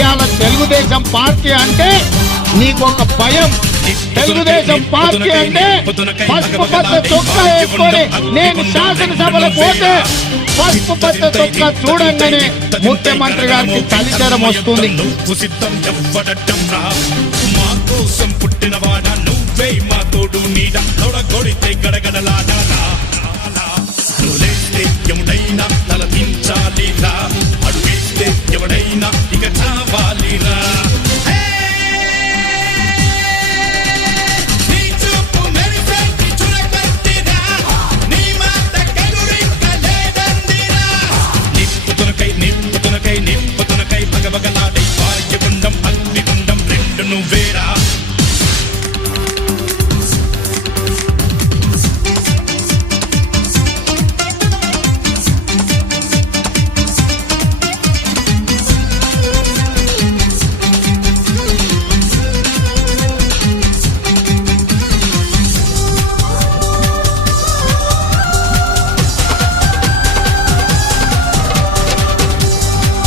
ఇవాళ తెలుగుదేశం పార్టీ అంటే నీకొక భయం. తెలుగుదేశం పార్టీ అంటే పసుపు పచ్చ చొక్కా వేసుకొని నేను శాసనసభలో పోతే పసుపు పచ్చ చొక్కా చూడంగానే ముఖ్యమంత్రి గారికి తలిచరం వస్తుంది. పుట్టినవాడా నువ్వే మా తోడు నీడ కొడితే గడగడలాడా ఎముడైనా తల దించాలి రా.